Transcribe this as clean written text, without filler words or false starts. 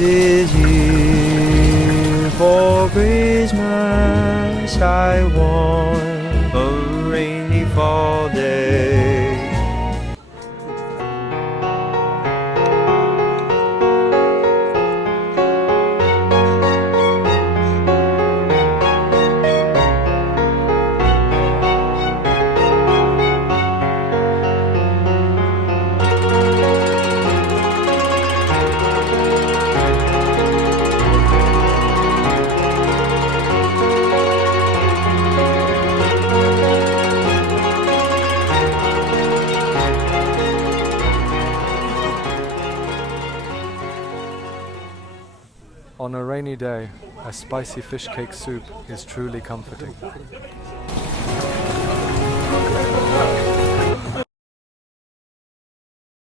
This year for Christmas I want a rainy fall day. On a rainy day, a spicy fish cake soup is truly comforting.